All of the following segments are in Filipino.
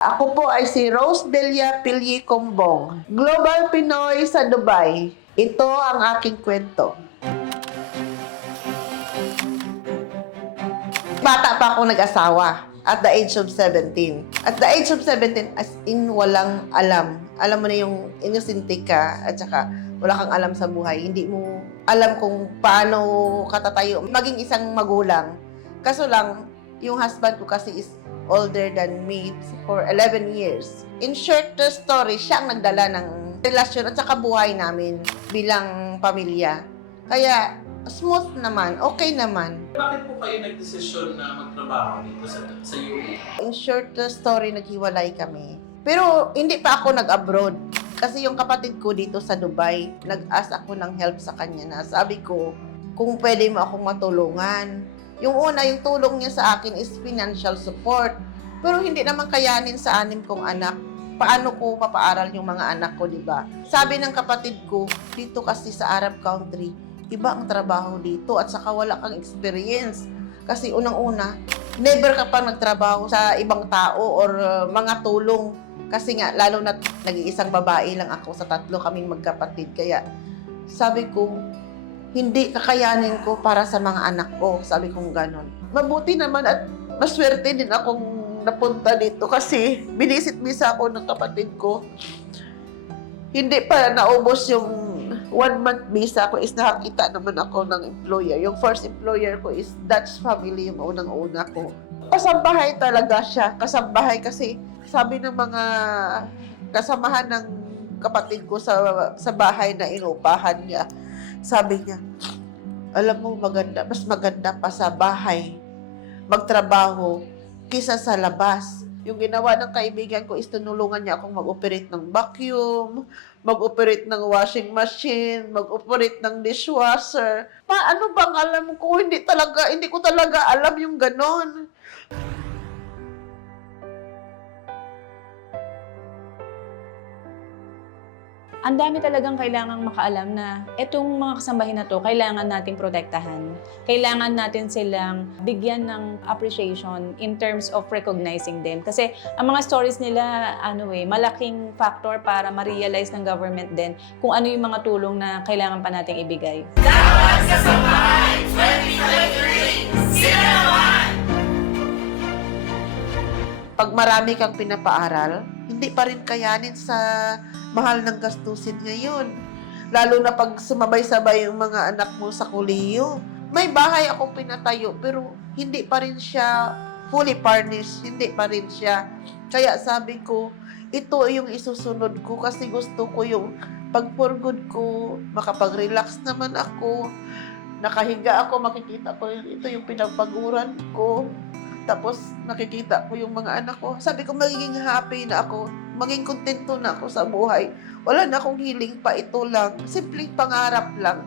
Ako po ay si Rose Delia Pilye Combong, Global Pinoy sa Dubai. Ito ang aking kwento. Bata pa ako nag-asawa at the age of 17. At the age of 17, as in walang alam. Alam mo na yung innocente ka at saka wala kang alam sa buhay. Hindi mo alam kung paano katatayo maging isang magulang. Kaso lang, yung husband ko kasi is older than me for 11 years. In short the story, siya ang nagdala ng relasyon at saka buhay namin bilang pamilya. Kaya, smooth naman, okay naman. Bakit po kayo nagdesisyon na magtrabaho dito sa, sa UAE? In short the story, naghiwalay kami. Pero hindi pa ako nag-abroad. Kasi yung kapatid ko dito sa Dubai, nag-ask ako ng help sa kanya na sabi ko, kung pwede mo akong matulungan. Yung una, yung tulong niya sa akin is financial support. Pero hindi naman kayanin sa anim kong anak. Paano ko papaaral yung mga anak ko, di ba? Sabi ng kapatid ko, dito kasi sa Arab country, iba ang trabaho dito at saka wala kang experience. Kasi unang-una, never ka pa nagtrabaho sa ibang tao or uh, mga tulong. Kasi nga, lalo na nag-iisang babae lang ako sa tatlo kaming magkapatid. Kaya sabi ko, hindi kakayanin ko para sa mga anak ko. Sabi kong ganon. Mabuti naman at maswerte din akong napunta dito kasi binisit misa ako ng kapatid ko. Hindi pa naubos yung one month visa ko is nakakita naman ako ng employer. Yung first employer ko is Dutch family yung unang-una ko. Kasambahay talaga siya. Kasambahay kasi sabi ng mga kasamahan ng kapatid ko sa sa bahay na inupahan niya. Sabi niya, alam mo maganda, mas maganda pa sa bahay magtrabaho kisa sa labas. Yung ginawa ng kaibigan ko is tinulungan niya akong mag-operate ng vacuum, mag-operate ng washing machine, mag-operate ng dishwasher. Paano bang alam ko? Hindi talaga, hindi ko talaga alam yung ganon. Ang dami talagang kailangang makaalam na itong mga kasambahin na to, kailangan nating protektahan. Kailangan natin silang bigyan ng appreciation in terms of recognizing them. Kasi ang mga stories nila, ano eh, malaking factor para ma-realize ng government din kung ano yung mga tulong na kailangan pa nating ibigay. Pag marami kang pinapaaral, hindi pa rin kayanin sa mahal ng gastusin ngayon. Lalo na pag sumabay-sabay yung mga anak mo sa kuliyo. May bahay akong pinatayo pero hindi pa rin siya fully furnished. Hindi pa rin siya. Kaya sabi ko, ito yung isusunod ko kasi gusto ko yung pag for good ko, makapag-relax naman ako. Nakahiga ako, makikita ko ito yung pinagpaguran ko. Tapos nakikita ko yung mga anak ko. Sabi ko, magiging happy na ako. Maging kontento na ako sa buhay. Wala na akong hiling pa ito lang. Simpleng pangarap lang.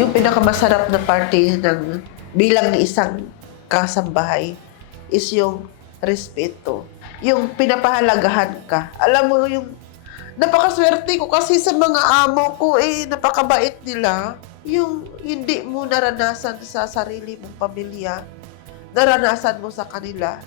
Yung pinakamasarap na party ng bilang isang kasambahay is yung respeto. Yung pinapahalagahan ka. Alam mo yung napakaswerte ko kasi sa mga amo ko eh, napakabait nila. Yung hindi mo naranasan sa sarili mong pamilya, naranasan mo sa kanila.